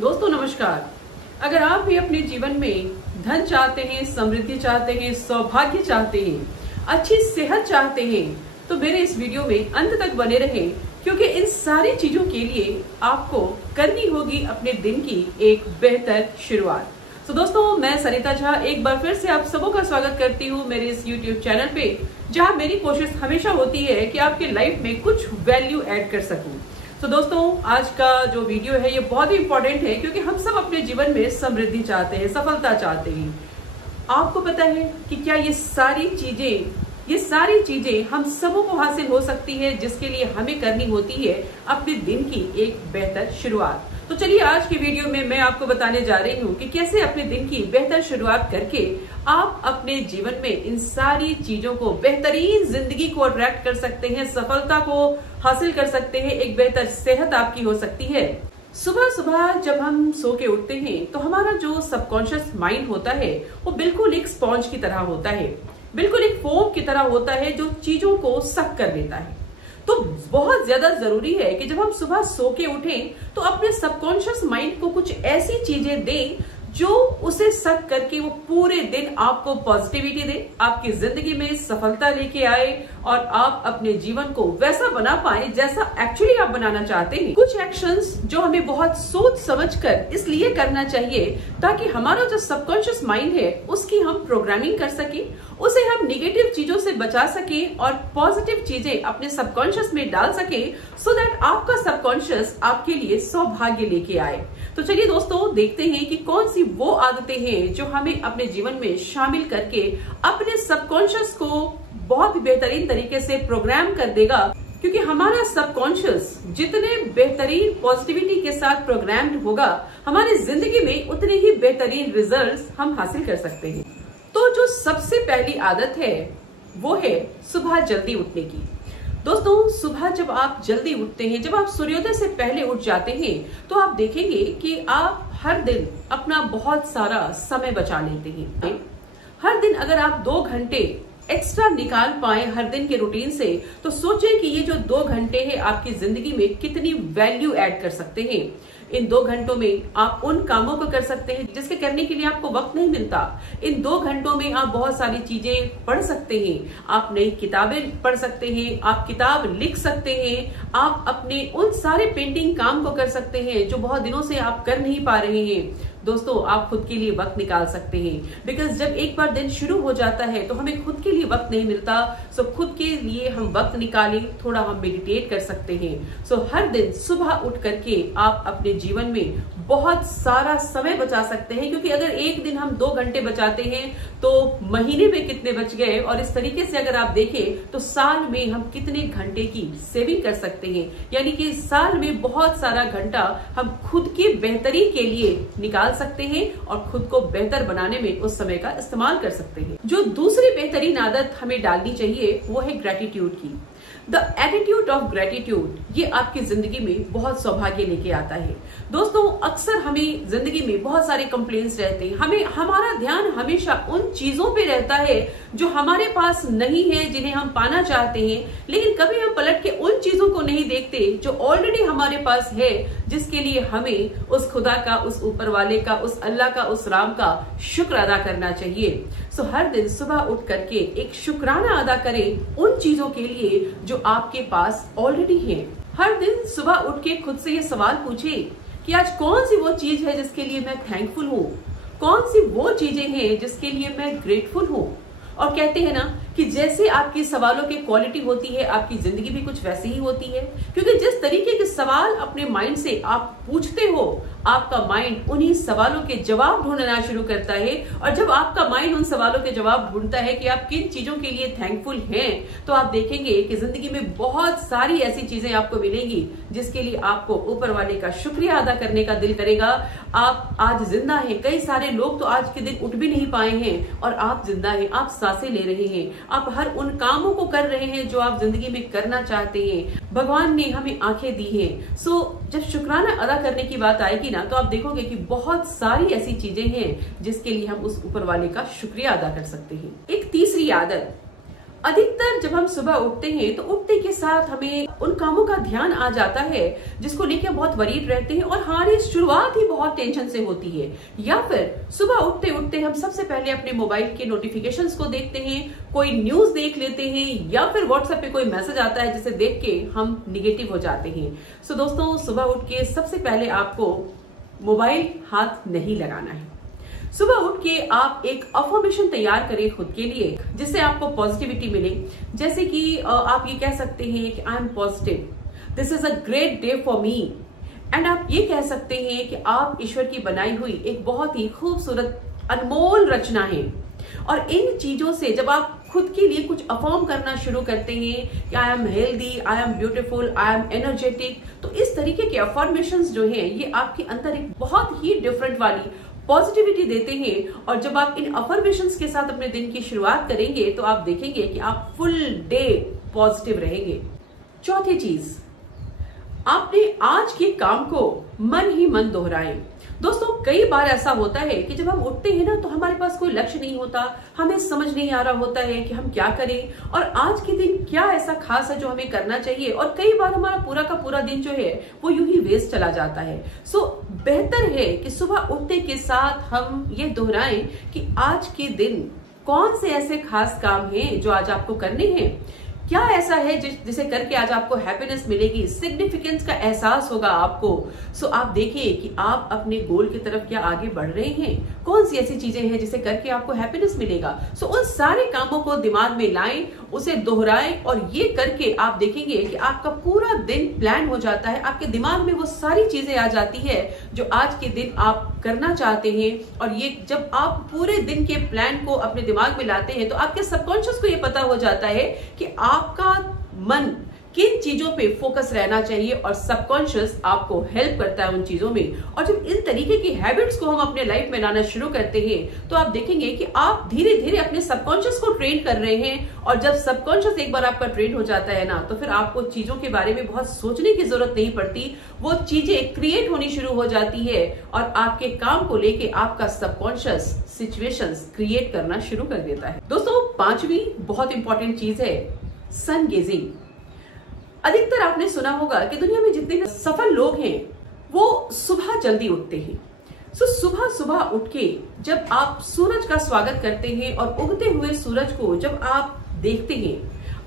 दोस्तों नमस्कार। अगर आप भी अपने जीवन में धन चाहते हैं, समृद्धि चाहते हैं, सौभाग्य चाहते हैं, अच्छी सेहत चाहते हैं, तो मेरे इस वीडियो में अंत तक बने रहें, क्योंकि इन सारी चीजों के लिए आपको करनी होगी अपने दिन की एक बेहतर शुरुआत। तो दोस्तों, मैं सरिता झा एक बार फिर से आप सबों का स्वागत करती हूँ मेरे इस YouTube चैनल पे, जहाँ मेरी कोशिश हमेशा होती है कि आपके लाइफ में कुछ वैल्यू ऐड कर सकूं। तो दोस्तों, आज का जो वीडियो है ये बहुत ही इंपॉर्टेंट है, क्योंकि हम सब अपने जीवन में समृद्धि चाहते हैं, सफलता चाहते हैं। आपको पता है कि क्या ये सारी चीजें हम सबों को हासिल हो सकती है, जिसके लिए हमें करनी होती है अपने दिन की एक बेहतर शुरुआत। तो चलिए, आज की वीडियो में मैं आपको बताने जा रही हूँ कि कैसे अपने दिन की बेहतर शुरुआत करके आप अपने जीवन में इन सारी चीजों को, बेहतरीन जिंदगी को अट्रैक्ट कर सकते हैं, सफलता को हासिल कर सकते हैं, एक बेहतर सेहत आपकी हो सकती है। सुबह सुबह जब हम सो के उठते हैं तो हमारा जो सबकॉन्शियस माइंड होता है वो बिल्कुल एक स्पॉन्ज की तरह होता है, बिल्कुल एक फोम की तरह होता है, जो चीजों को सक कर लेता है। तो बहुत ज्यादा जरूरी है कि जब हम सुबह सो के उठें तो अपने सबकॉन्शियस माइंड को कुछ ऐसी चीजें दें जो उसे सक करके वो पूरे दिन आपको पॉजिटिविटी दे, आपकी जिंदगी में सफलता लेके आए और आप अपने जीवन को वैसा बना पाए जैसा एक्चुअली आप बनाना चाहते हैं। कुछ एक्शंस जो हमें बहुत सोच समझकर इसलिए करना चाहिए ताकि हमारा जो सबकॉन्शियस माइंड है उसकी हम प्रोग्रामिंग कर सके, उसे हम निगेटिव चीजों से बचा सके और पॉजिटिव चीजें अपने सबकॉन्शियस में डाल सके, सो दैट आपका सबकॉन्शियस आपके लिए सौभाग्य लेके आए। तो चलिए दोस्तों, देखते हैं कि कौन सी वो आदतें हैं जो हमें अपने जीवन में शामिल करके अपने सबकॉन्शियस को बहुत बेहतरीन तरीके से प्रोग्राम कर देगा। क्योंकि हमारा सबकॉन्शियस जितने बेहतरीन पॉजिटिविटी के साथ प्रोग्राम्ड होगा, हमारी जिंदगी में उतने ही बेहतरीन रिजल्ट्स हम हासिल कर सकते हैं। तो जो सबसे पहली आदत है वो है सुबह जल्दी उठने की। दोस्तों, सुबह जब आप जल्दी उठते हैं, जब आप सूर्योदय से पहले उठ जाते हैं, तो आप देखेंगे कि आप हर दिन अपना बहुत सारा समय बचा लेते हैं। हर दिन अगर आप 2 घंटे एक्स्ट्रा निकाल पाए हर दिन के रूटीन से, तो सोचें कि ये जो 2 घंटे हैं आपकी जिंदगी में कितनी वैल्यू ऐड कर सकते हैं। इन 2 घंटों में आप उन कामों को कर सकते हैं जिसके करने के लिए आपको वक्त नहीं मिलता। इन 2 घंटों में आप बहुत सारी चीजें पढ़ सकते हैं, आप नई किताबें पढ़ सकते हैं, आप किताब लिख सकते हैं, आप अपने उन सारे पेंटिंग काम को कर सकते हैं जो बहुत दिनों से आप कर नहीं पा रहे हैं। दोस्तों, आप खुद के लिए वक्त निकाल सकते हैं, बिकॉज जब एक बार दिन शुरू हो जाता है तो हमें खुद के लिए वक्त नहीं मिलता। सो खुद के लिए हम वक्त निकालें, थोड़ा हम मेडिटेट कर सकते हैं। सो हर दिन सुबह उठ करके आप अपने जीवन में बहुत सारा समय बचा सकते हैं, क्योंकि अगर एक दिन हम 2 घंटे बचाते हैं तो महीने में कितने बच गए, और इस तरीके से अगर आप देखें तो साल में हम कितने घंटे की सेविंग कर सकते हैं। यानी कि साल में बहुत सारा घंटा हम खुद की बेहतरी के लिए निकाल सकते हैं और खुद को बेहतर बनाने में उस समय का इस्तेमाल कर सकते हैं। जो दूसरी बेहतरीन आदत हमें डालनी चाहिए वो है ग्रेटिट्यूड की। द एटीट्यूड ऑफ ग्रेटिट्यूड, ये आपकी जिंदगी में बहुत सौभाग्य लेके आता है। दोस्तों, अक्सर हमें जिंदगी में बहुत सारे कंप्लेंट्स रहते हैं, हमारा ध्यान हमेशा उन चीजों पे रहता है जो हमारे पास नहीं है, जिन्हें हम पाना चाहते हैं, लेकिन कभी हम पलट के उन चीजों को नहीं देखते जो ऑलरेडी हमारे पास है, जिसके लिए हमें उस खुदा का, उस ऊपर वाले का, उस अल्लाह का, उस राम का शुक्र अदा करना चाहिए। सो हर दिन सुबह उठ करके एक शुक्राना अदा करें उन चीजों के लिए जो आपके पास ऑलरेडी है। हर दिन सुबह उठ के खुद से ये सवाल पूछिए कि आज कौन सी वो चीज है जिसके लिए मैं थैंकफुल हूँ, कौन सी वो चीजें हैं जिसके लिए मैं ग्रेटफुल हूँ। और कहते हैं ना कि जैसे आपकी सवालों की क्वालिटी होती है, आपकी जिंदगी भी कुछ वैसी ही होती है, क्योंकि जिस तरीके के सवाल अपने माइंड से आप पूछते हो, आपका माइंड उन्हीं सवालों के जवाब ढूंढना शुरू करता है। और जब आपका माइंड उन सवालों के जवाब ढूंढता है कि आप किन चीजों के लिए थैंकफुल हैं, तो आप देखेंगे कि जिंदगी में बहुत सारी ऐसी चीजें आपको मिलेंगी जिसके लिए आपको ऊपर वाले का शुक्रिया अदा करने का दिल करेगा। आप आज जिंदा हैं, कई सारे लोग तो आज के दिन उठ भी नहीं पाए हैं, और आप जिंदा हैं, आप सांसें ले रहे हैं, आप हर उन कामों को कर रहे हैं जो आप जिंदगी में करना चाहते हैं। भगवान ने हमें आंखें दी हैं। सो जब शुक्राना अदा करने की बात आएगी ना, तो आप देखोगे कि बहुत सारी ऐसी चीजें हैं जिसके लिए हम उस ऊपर वाले का शुक्रिया अदा कर सकते हैं। एक तीसरी आदत, अधिकतर जब हम सुबह उठते हैं तो उठते के साथ हमें उन कामों का ध्यान आ जाता है जिसको लेकर बहुत वरीड रहते हैं और हमारी शुरुआत ही बहुत टेंशन से होती है। या फिर सुबह उठते उठते हम सबसे पहले अपने मोबाइल के नोटिफिकेशंस को देखते हैं, कोई न्यूज देख लेते हैं या फिर व्हाट्सएप पे कोई मैसेज आता है जिसे देख के हम निगेटिव हो जाते हैं। सो दोस्तों, सुबह उठ के सबसे पहले आपको मोबाइल हाथ नहीं लगाना है। सुबह उठ के आप एक अफर्मेशन तैयार करें खुद के लिए जिससे आपको पॉजिटिविटी मिले। जैसे कि आप ये कह सकते हैं कि I am positive, this is a great day for me. And आप ये कह सकते हैं कि आप ईश्वर की बनाई हुई एक बहुत ही खूबसूरत अनमोल रचना है। और इन चीजों से जब आप खुद के लिए कुछ अफर्म करना शुरू करते हैं कि I am healthy, I am beautiful, I am energetic, तो इस तरीके के अफर्मेशंस जो हैं ये आपके अंदर एक बहुत ही डिफरेंट वाली पॉजिटिविटी देते हैं। और जब आप इन अफर्मेशंस के साथ अपने दिन की शुरुआत करेंगे तो आप देखेंगे कि आप फुल डे पॉजिटिव रहेंगे। चौथी चीज, आपने आज के काम को मन ही मन दोहराएं। दोस्तों, कई बार ऐसा होता है कि जब हम उठते हैं ना तो हमारे पास कोई लक्ष्य नहीं होता, हमें समझ नहीं आ रहा होता है कि हम क्या करें और आज के दिन क्या ऐसा खास है जो हमें करना चाहिए। और कई बार हमारा पूरा का पूरा दिन जो है वो यूं ही वेस्ट चला जाता है। सो बेहतर है कि सुबह उठते के साथ हम ये दोहराएं कि आज के दिन कौन से ऐसे खास काम हैं जो आज आपको करने हैं, क्या ऐसा है जिसे करके आज आपको हैप्पीनेस मिलेगी, सिग्निफिकेंस का एहसास होगा आपको। सो आप देखिए कि आप अपने गोल की तरफ क्या आगे बढ़ रहे हैं, कौन सी ऐसी चीजें हैं जिसे करके आपको हैप्पीनेस मिलेगा। सो उन सारे कामों को दिमाग में लाएं, उसे दोहराएं और ये करके आप देखेंगे कि आपका पूरा दिन प्लान हो जाता है। आपके दिमाग में वो सारी चीजें आ जाती है जो आज के दिन आप करना चाहते हैं। और ये जब आप पूरे दिन के प्लान को अपने दिमाग में लाते हैं तो आपके सबकॉन्शियस को ये पता हो जाता है कि आपका मन किन चीजों पे फोकस रहना चाहिए और सबकॉन्शियस आपको हेल्प करता है उन चीजों में। और जब इन तरीके की हैबिट्स को हम अपने लाइफ में लाना शुरू करते हैं तो आप देखेंगे कि आप धीरे धीरे अपने सबकॉन्शियस को ट्रेन कर रहे हैं। और जब सबकॉन्शियस एक बार आपका ट्रेन हो जाता है ना तो फिर आपको चीजों के बारे में बहुत सोचने की जरूरत नहीं पड़ती, वो चीजें क्रिएट होनी शुरू हो जाती है और आपके काम को लेके आपका सबकॉन्शियस सिचुएशंस क्रिएट करना शुरू कर देता है। दोस्तों, पांचवी बहुत इंपॉर्टेंट चीज है सन गेजिंग। अधिकतर आपने सुना होगा कि दुनिया में जितने भी सफल लोग हैं वो सुबह जल्दी उठते हैं। सो सुबह सुबह उठ के जब आप सूरज का स्वागत करते हैं और उगते हुए सूरज को जब आप देखते हैं,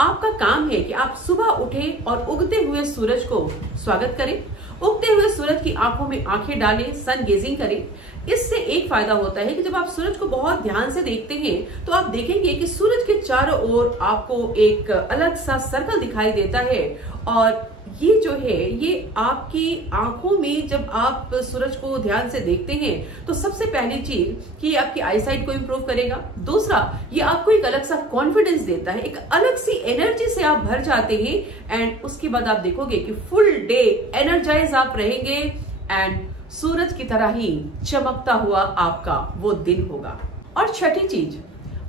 आपका काम है कि आप सुबह उठें और उगते हुए सूरज को स्वागत करें। उगते हुए सूरज की आंखों में आंखें डालें, सन गेजिंग करें। इससे एक फायदा होता है कि जब आप सूरज को बहुत ध्यान से देखते हैं तो आप देखेंगे कि सूरज के चारों ओर आपको एक अलग सा सर्कल दिखाई देता है। और ये जो है ये आपकी आंखों में जब आप सूरज को ध्यान से देखते हैं तो सबसे पहली चीज कि ये आपकी आईसाइट को इंप्रूव करेगा। दूसरा, ये आपको एक अलग सा कॉन्फिडेंस देता है, एक अलग सी एनर्जी से आप भर जाते हैं। एंड उसके बाद आप देखोगे कि फुल डे एनर्जाइज आप रहेंगे एंड सूरज की तरह ही चमकता हुआ आपका वो दिन होगा। और छठी चीज,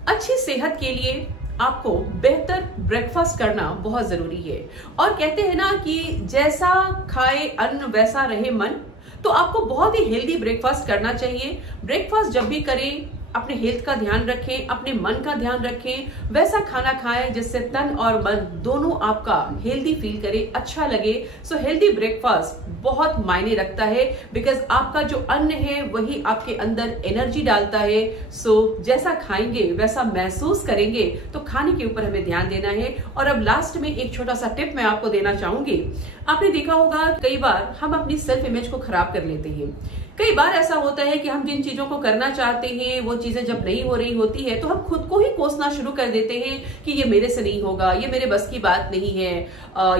अच्छी सेहत के लिए आपको बेहतर ब्रेकफास्ट करना बहुत जरूरी है। और कहते हैं ना कि जैसा खाए अन्न वैसा रहे मन, तो आपको बहुत ही हेल्दी ब्रेकफास्ट करना चाहिए। ब्रेकफास्ट जब भी करें अपने हेल्थ का ध्यान रखें, अपने मन का ध्यान रखें, वैसा खाना खाएं जिससे तन और मन दोनों आपका हेल्दी फील करे, अच्छा लगे। सो हेल्दी ब्रेकफास्ट बहुत मायने रखता है बिकॉज आपका जो अन्न है वही आपके अंदर एनर्जी डालता है। सो जैसा खाएंगे वैसा महसूस करेंगे, तो खाने के ऊपर हमें ध्यान देना है। और अब लास्ट में एक छोटा सा टिप मैं आपको देना चाहूंगी। आपने देखा होगा कई बार हम अपनी सेल्फ इमेज को खराब कर लेते हैं। कई बार ऐसा होता है कि हम जिन चीजों को करना चाहते हैं वो चीजें जब नहीं हो रही होती है तो हम खुद को ही कोसना शुरू कर देते हैं कि ये मेरे से नहीं होगा, ये मेरे बस की बात नहीं है।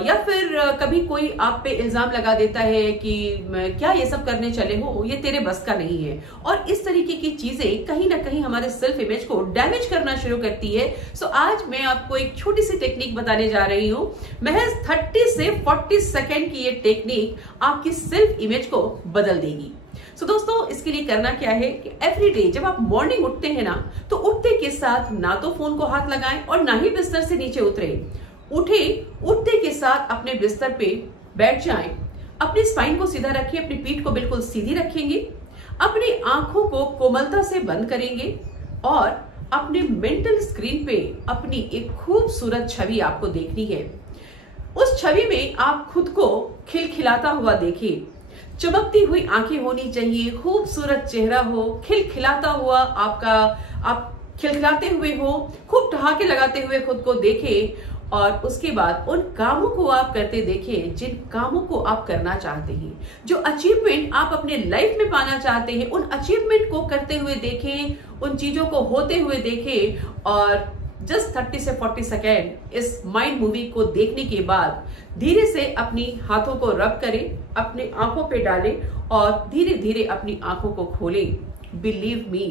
या फिर कभी कोई आप पे इल्जाम लगा देता है कि क्या ये सब करने चले हो, ये तेरे बस का नहीं है। और इस तरीके की चीजें कहीं ना कहीं हमारे सेल्फ इमेज को डैमेज करना शुरू करती है। सो आज मैं आपको एक छोटी सी टेक्निक बताने जा रही हूँ। महज 30 से 40 सेकेंड की ये टेक्निक आपकी सेल्फ इमेज को बदल देगी। सो दोस्तों, इसके लिए करना क्या है कि एवरी डे जब आप मॉर्निंग उठते हैं ना तो उठते के साथ ना तो फोन को हाथ लगाएं और ना ही बिस्तर से नीचे उतरे। उठते के साथ अपने बिस्तर पे बैठ जाएं, अपनी स्पाइन को सीधा रखें, अपनी पीठ को बिल्कुल सीधी रखेंगे, अपनी आंखों को कोमलता से बंद करेंगे और अपने मेंटल स्क्रीन पे अपनी एक खूबसूरत छवि आपको देखनी है। उस छवि में आप खुद को खिलखिलाता हुआ देखिए। चमकती हुई आंखें होनी चाहिए, खूबसूरत चेहरा हो, खिलखिलाता हुआ आप खिलखिलाते हुए हो, खूब ठहाके लगाते हुए खुद को देखें और उसके बाद उन कामों को आप करते देखें जिन कामों को आप करना चाहते हैं। जो अचीवमेंट आप अपने लाइफ में पाना चाहते हैं, उन अचीवमेंट को करते हुए देखें, उन चीजों को होते हुए देखें और जस्ट 30 से 40 सेकेंड इस माइंड मूवी को देखने के बाद धीरे से अपनी हाथों को रब करें, अपने आंखों पे डालें और धीरे धीरे अपनी आंखों को खोलें। बिलीव मी,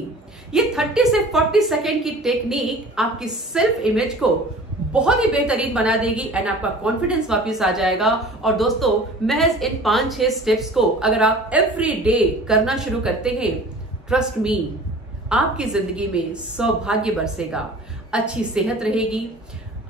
ये 30 से 40 सेकेंड की टेक्निक आपकी सेल्फ इमेज को बहुत ही बेहतरीन बना देगी एंड आपका कॉन्फिडेंस वापस आ जाएगा। और दोस्तों, महज इन 5-6 स्टेप्स को अगर आप एवरी डे करना शुरू करते हैं, ट्रस्ट मी, आपकी जिंदगी में सौभाग्य बरसेगा, अच्छी सेहत रहेगी,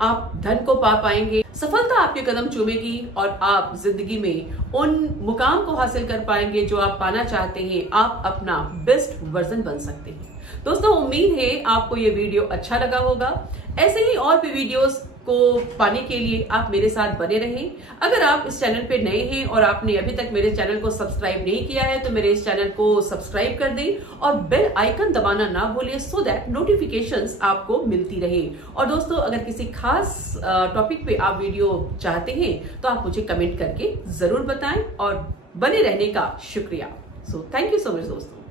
आप धन को पा पाएंगे, सफलता आपके कदम चूमेगी और आप जिंदगी में उन मुकाम को हासिल कर पाएंगे जो आप पाना चाहते हैं। आप अपना बेस्ट वर्जन बन सकते हैं। दोस्तों, उम्मीद है आपको ये वीडियो अच्छा लगा होगा। ऐसे ही और भी वीडियोस को पाने के लिए आप मेरे साथ बने रहें। अगर आप इस चैनल पे नए हैं और आपने अभी तक मेरे चैनल को सब्सक्राइब नहीं किया है तो मेरे इस चैनल को सब्सक्राइब कर दें और बेल आइकन दबाना ना भूलें सो दैट नोटिफिकेशंस आपको मिलती रहे। और दोस्तों, अगर किसी खास टॉपिक पे आप वीडियो चाहते हैं तो आप मुझे कमेंट करके जरूर बताएं और बने रहने का शुक्रिया। So thank you so much दोस्तों।